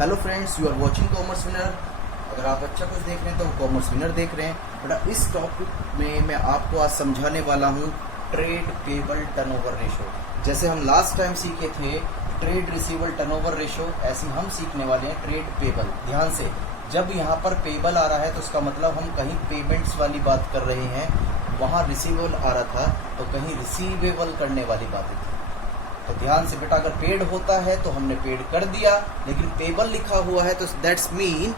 Hello friends, you are watching commerce winner. अगर आप अच्छा कुछ देख रहे हैं तो कॉमर्स विनर देख रहे हैं। बेटा इस टॉपिक में मैं आपको आज समझाने वाला हूँ ट्रेड पेबल टर्नओवर रेशो। जैसे हम लास्ट टाइम सीखे थे ट्रेड रिसीवेबल टर्नओवर रेशो, ऐसे हम सीखने वाले हैं ट्रेड पेबल। ध्यान से, जब यहाँ पर पेबल आ रहा है तो उसका मतलब हम कहीं पेमेंट्स वाली बात कर रहे हैं, वहाँ रिसीवेबल आ रहा था तो कहीं रिसीवेबल करने वाली बातें थी। तो ध्यान से बेटा, अगर पेड होता है तो हमने पेड कर दिया, लेकिन पेबल लिखा हुआ है तो दैट्स मीन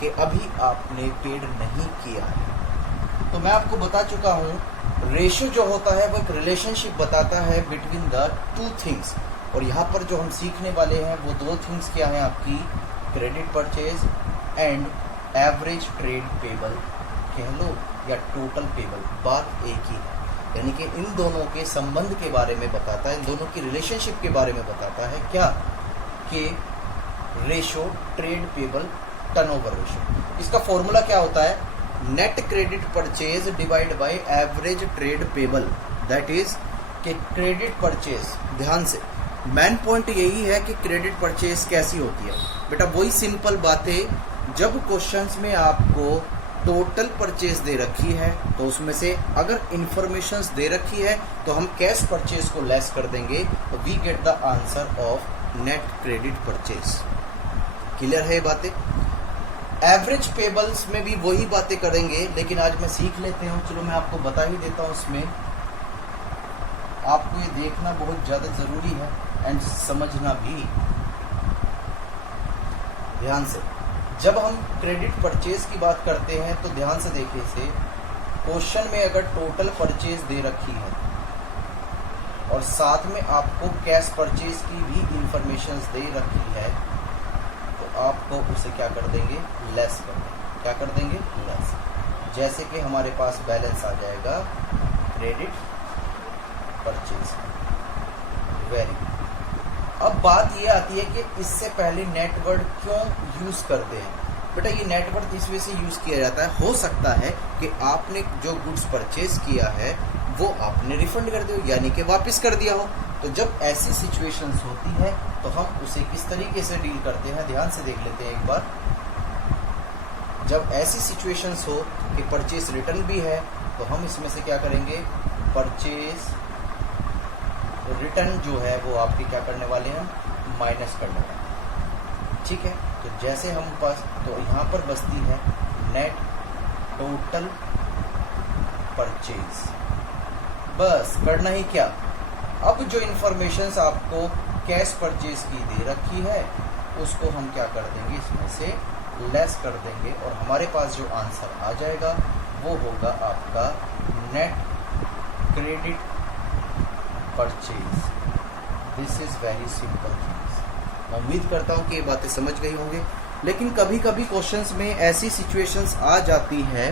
कि अभी आपने पेड नहीं किया है। तो मैं आपको बता चुका हूँ रेशो जो होता है वो एक रिलेशनशिप बताता है बिटवीन द टू थिंग्स। और यहाँ पर जो हम सीखने वाले हैं वो दो थिंग्स क्या हैं आपकी, credit purchase and average trade payable कह लो या टोटल पेबल, बात एक ही है। यानी कि इन दोनों के संबंध के बारे में बताता है, इन दोनों की रिलेशनशिप के बारे में बताता है क्या, कि ratio trade payable turnover ratio. इसका फॉर्मूला क्या होता है, net credit purchase divide by average trade payable. That is कि क्रेडिट परचेज, ध्यान से मेन पॉइंट यही है कि क्रेडिट परचेज कैसी होती है। बेटा वही सिंपल बातें, जब क्वेश्चंस में आपको टोटल परचेज दे रखी है तो उसमें से अगर इंफॉर्मेशंस दे रखी है तो हम कैश परचेज को लेस कर देंगे, तो we get the answer of net credit purchase. Clear है ये बातें। एवरेज पेबल्स में भी वही बातें करेंगे, लेकिन आज मैं सीख लेते हूँ। चलो मैं आपको बता ही देता हूँ, उसमें आपको ये देखना बहुत ज़्यादा ज़रूरी है एंड समझना भी। ध्यान से, जब हम क्रेडिट परचेज की बात करते हैं तो ध्यान से देखिए इसे, क्वेश्चन में अगर टोटल परचेज दे रखी है और साथ में आपको कैश परचेज की भी इंफॉर्मेशन दे रखी है तो आपको उसे क्या कर देंगे, लेस कर देंगे। क्या कर देंगे, लेस। जैसे कि हमारे पास बैलेंस आ जाएगा क्रेडिट परचेज। Very good. अब बात ये आती है कि इससे पहले नेटवर्ड क्यों यूज करते हैं। बेटा ये नेटवर्ड इस वजह से यूज किया जाता है, हो सकता है कि आपने जो गुड्स परचेज किया है वो आपने रिफंड कर दिया, यानी कि वापस कर दिया हो। तो जब ऐसी सिचुएशंस होती है तो हम उसे किस तरीके से डील करते हैं, ध्यान से देख लेते हैं एक बार। जब ऐसी सिचुएशंस हो कि परचेज रिटर्न भी है तो हम इसमें से क्या करेंगे, परचेज रिटर्न जो है वो आपके क्या करने वाले हैं, माइनस करने वाले। ठीक है, तो जैसे हम पास तो यहाँ पर बचती है नेट टोटल परचेज। बस करना ही क्या, अब जो इंफॉर्मेशंस आपको कैश परचेज की दे रखी है उसको हम क्या कर देंगे, इसमें से लेस कर देंगे और हमारे पास जो आंसर आ जाएगा वो होगा आपका net credit purchase. This is very simple things. मैं उम्मीद करता हूँ कि ये बातें समझ गई होंगे। लेकिन कभी कभी क्वेश्चंस में ऐसी सिचुएशंस आ जाती है,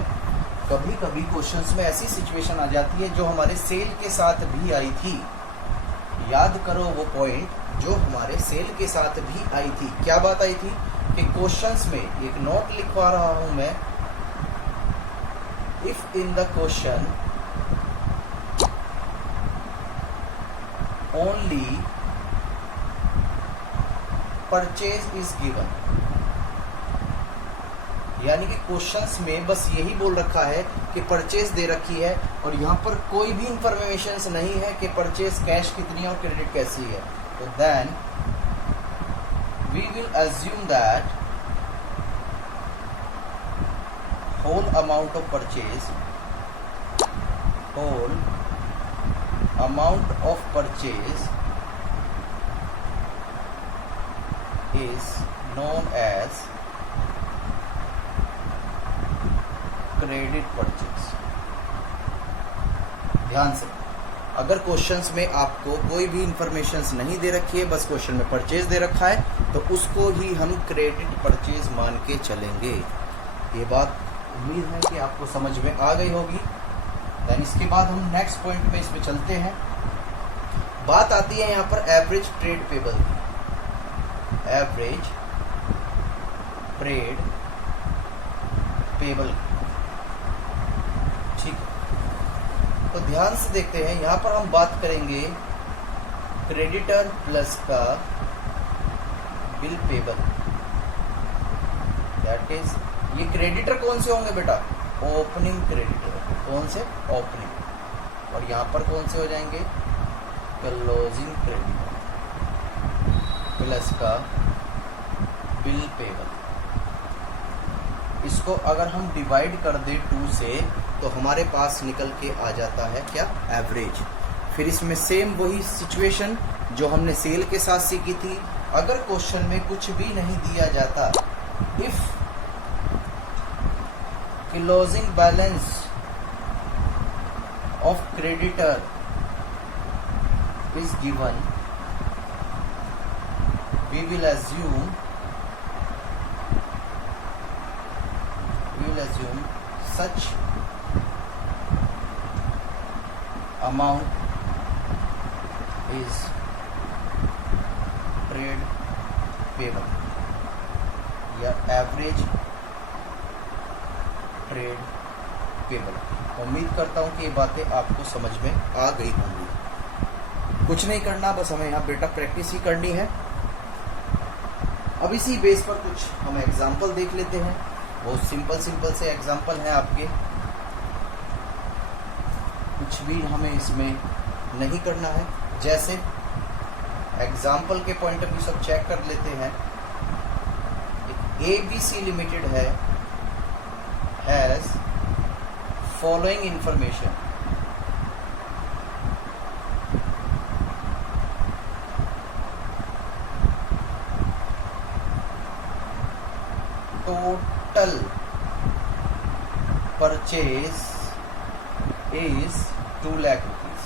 कभी कभी क्वेश्चंस में ऐसी सिचुएशन आ जाती है जो हमारे सेल के साथ भी आई थी। याद करो वो पॉइंट जो हमारे सेल के साथ भी आई थी। क्या बात आई थी कि क्वेश्चंस में, एक नोट लिखवा रहा हूं मैं, if in the question only purchase is given, यानी कि क्वेश्चंस में बस यही बोल रखा है कि परचेज दे रखी है और यहाँ पर कोई भी इंफॉर्मेशन नहीं है कि परचेज कैश कितनी है और क्रेडिट कैसी है। तो then we will assume that whole amount of purchase, whole amount of purchase is known as credit purchase। ध्यान से, अगर क्वेश्चंस में आपको कोई भी इंफॉर्मेशंस नहीं दे रखी है, बस क्वेश्चन में परचेज दे रखा है, तो उसको ही हम क्रेडिट परचेज मान के चलेंगे। ये बात उम्मीद है कि आपको समझ में आ गई होगी। देन इसके बाद हम नेक्स्ट पॉइंट में इसमें चलते हैं। बात आती है यहाँ पर एवरेज ट्रेड पेबल की। एवरेज ट्रेड पेबल, ठीक है। तो ध्यान से देखते हैं, यहाँ पर हम बात करेंगे क्रेडिटर प्लस का बिल पेबल। दैट इज, ये क्रेडिटर कौन से होंगे बेटा? Opening creditor. कौन से? ओपनिंग। और यहाँ पर कौन से हो जाएंगे? क्लोजिंग क्रेडिटर प्लस का बिल पेबल। इसको अगर हम डिवाइड कर दें 2 से तो हमारे पास निकल के आ जाता है क्या? एवरेज। फिर इसमें सेम वही सिचुएशन जो हमने सेल के साथ सीखी थी। अगर क्वेश्चन में कुछ भी नहीं दिया जाता, if closing balance of creditor is given, we will assume such amount is trade payable या एवरेज ट्रेड पेबल। उम्मीद करता हूं कि ये बातें आपको समझ में आ गई होंगी। कुछ नहीं करना, बस हमें यहाँ बेटा प्रैक्टिस ही करनी है। अब इसी बेस पर कुछ हम एग्जाम्पल देख लेते हैं। बहुत सिंपल से एग्जाम्पल हैं आपके, कुछ भी हमें इसमें नहीं करना है। जैसे एग्जाम्पल के पॉइंट ऑफ व्यू सब चेक कर लेते हैं। ABC लिमिटेड है, has following information. Total purchase is 2 lakh rupees.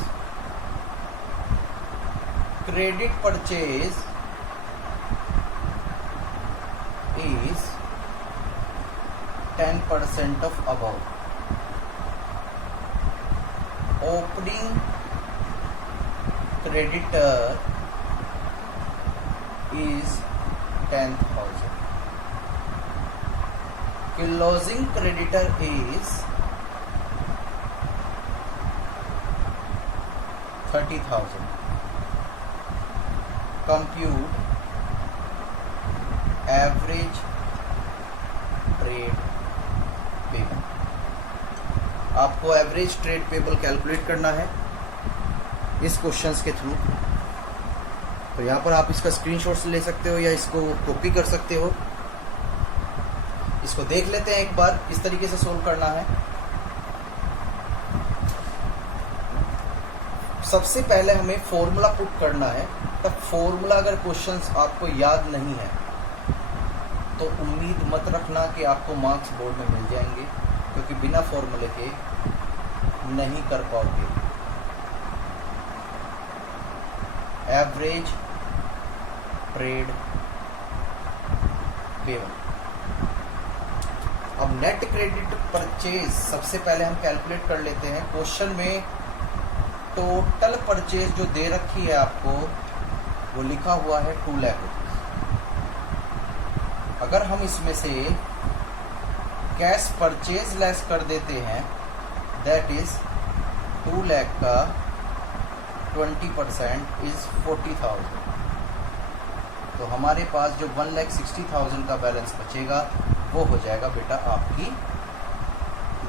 Credit purchase is 10% of above. Opening creditor is 10,000. Closing creditor is 30,000. Compute average trade payable. आपको एवरेज ट्रेड पेबल कैलकुलेट करना है इस questions के through. तो यहाँ पर आप इसका स्क्रीनशॉट ले सकते हो या इसको कॉपी कर सकते हो। इसको देख लेते हैं एक बार किस तरीके से सोल्व करना है। सबसे पहले हमें फॉर्मूला पुट करना है। तब फॉर्मूला अगर क्वेश्चंस आपको याद नहीं है तो उम्मीद मत रखना कि आपको मार्क्स बोर्ड में मिल जाएंगे, क्योंकि बिना फॉर्मूले के नहीं कर पाओगे। Average trade payable. अब नेट क्रेडिट परचेज सबसे पहले हम कैलकुलेट कर लेते हैं। क्वेश्चन में टोटल परचेज जो दे रखी है आपको वो लिखा हुआ है 2 लाख रुपीज। अगर हम इसमें से कैश परचेज लेस कर देते हैं, दैट इज 2 लाख का 20% इज 40,000। तो हमारे पास जो 1,60,000 का बैलेंस बचेगा वो हो जाएगा बेटा आपकी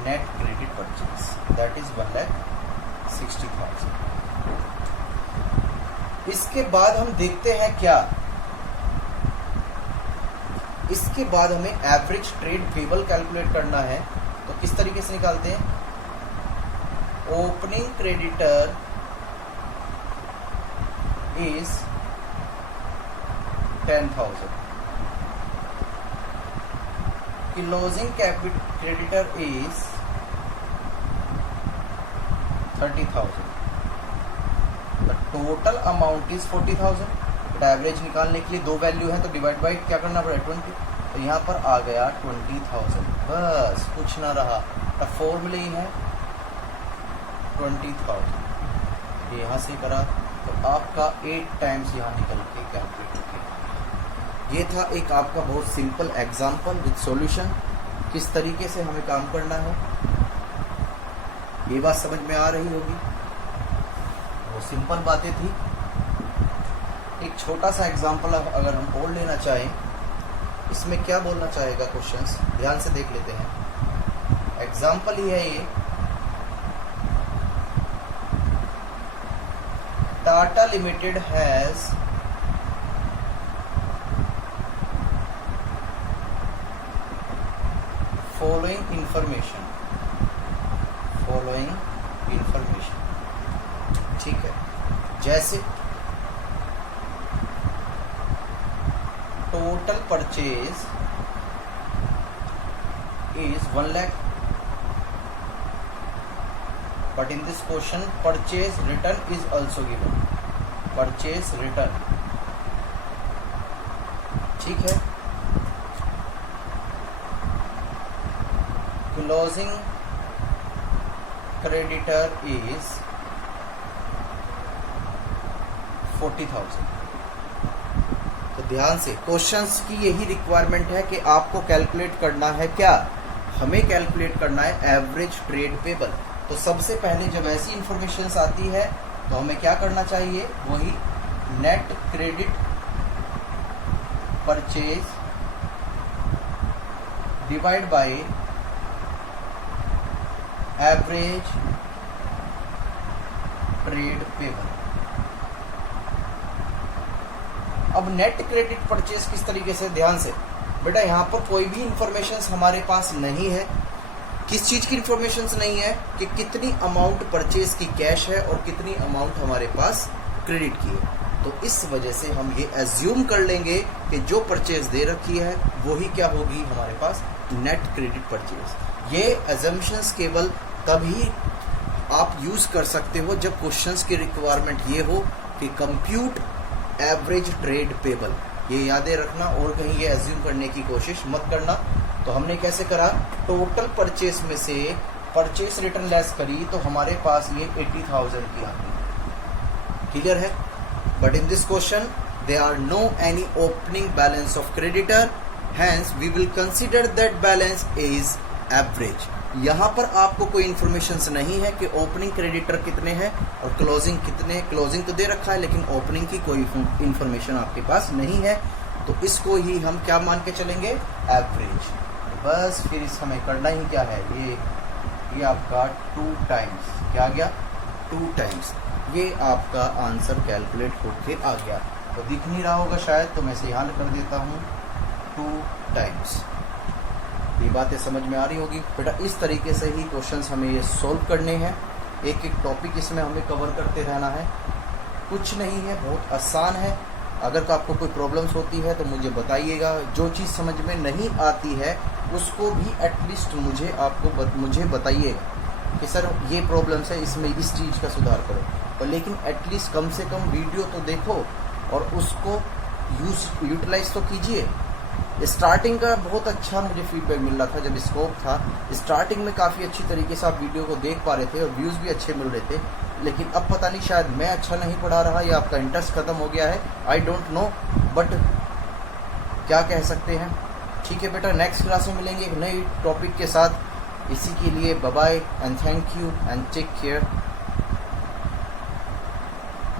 net credit purchase, that is 1,60,000। इसके बाद हम देखते हैं क्या, इसके बाद हमें एवरेज ट्रेड पेबल कैलकुलेट करना है। तो किस तरीके से निकालते हैं? Opening creditor is 10,000, closing creditor is 30,000, the total amount is 40,000। But average निकालने के लिए दो वैल्यू है तो डिवाइड बाई क्या करना पड़ेगा 20। तो यहाँ पर आ गया 20,000, बस कुछ ना रहा। तो फॉर्मूले ही है 20,000। ये यहाँ से करा तो आपका 8 टाइम्स यहाँ निकल के कैलकुलेट हो गया। ये था एक आपका बहुत सिंपल एग्जाम्पल विद सॉल्यूशन, किस तरीके से हमें काम करना है। ये बात समझ में आ रही होगी। वो सिंपल बातें थी। एक छोटा सा एग्जाम्पल अगर हम और लेना चाहें इसमें क्या बोलना चाहेगा क्वेश्चंस, ध्यान से देख लेते हैं। एग्जाम्पल ही है ये, Tata limited has following information, ठीक है। जैसे total purchase is 1 lakh, but in this question purchase return is also given, purchase return, ठीक है। closing creditor is 40,000। तो ध्यान से, क्वेश्चंस की यही रिक्वायरमेंट है कि आपको कैलकुलेट करना है, क्या हमें कैलकुलेट करना है एवरेज ट्रेड पेबल। तो सबसे पहले जब ऐसी इंफॉर्मेशन आती है तो हमें क्या करना चाहिए, वही net credit purchase divide by average trade payable. अब नेट क्रेडिट परचेज किस तरीके से, ध्यान से बेटा, यहाँ पर कोई भी इंफॉर्मेशन हमारे पास नहीं है। किस चीज की इंफॉर्मेशन नहीं है कि कितनी अमाउंट परचेज की कैश है और कितनी अमाउंट हमारे पास क्रेडिट की है। तो इस वजह से हम ये एज्यूम कर लेंगे कि जो परचेज दे रखी है वही क्या होगी हमारे पास, नेट क्रेडिट परचेज। ये एजम्पशंस केवल तभी आप यूज कर सकते हो जब क्वेश्चंस की रिक्वायरमेंट ये हो कि कंप्यूट एवरेज ट्रेड पेबल। ये यादें रखना और कहीं ये एज्यूम करने की कोशिश मत करना। तो हमने कैसे करा, टोटल परचेस में से परचेस रिटर्न लेस करी तो हमारे पास ये 80,000 की आ गई। क्लियर है? But in this question there are no any opening balance of creditor, hence we will consider that balance is average. यहाँ पर आपको कोई इन्फॉर्मेशन नहीं है कि ओपनिंग क्रेडिटर कितने हैं और क्लोजिंग कितने। क्लोजिंग तो दे रखा है लेकिन ओपनिंग की कोई इन्फॉर्मेशन आपके पास नहीं है, तो इसको ही हम क्या मान के चलेंगे, एवरेज। बस फिर इस हमें करना ही क्या है, ये आपका 2 टाइम्स, क्या आ गया, 2 टाइम्स। ये आपका आंसर कैलकुलेट होके आ गया। तो दिख नहीं रहा होगा शायद, तो मैं इसे यहाँ कर देता हूँ 2 टाइम्स। ये बातें समझ में आ रही होगी बेटा। इस तरीके से ही क्वेश्चंस हमें ये सोल्व करने हैं। एक एक टॉपिक इसमें हमें कवर करते रहना है, कुछ नहीं है, बहुत आसान है। अगर आपको कोई प्रॉब्लम्स होती है तो मुझे बताइएगा। जो चीज़ समझ में नहीं आती है उसको भी एटलीस्ट मुझे बताइएगा कि सर ये प्रॉब्लम्स है, इसमें इस चीज़ का सुधार करो। और लेकिन एटलीस्ट कम से कम वीडियो तो देखो और उसको यूटिलाइज तो कीजिए। स्टार्टिंग का बहुत अच्छा मुझे फीडबैक मिल रहा था, जब स्कोप था स्टार्टिंग में काफ़ी अच्छी तरीके से आप वीडियो को देख पा रहे थे और व्यूज़ भी अच्छे मिल रहे थे। लेकिन अब पता नहीं शायद मैं अच्छा नहीं पढ़ा रहा या आपका इंटरेस्ट ख़त्म हो गया है, आई डोंट नो, बट क्या कह सकते हैं। ठीक है बेटा, नेक्स्ट क्लास में मिलेंगे एक नई टॉपिक के साथ। इसी के लिए bye bye and thank you and take care.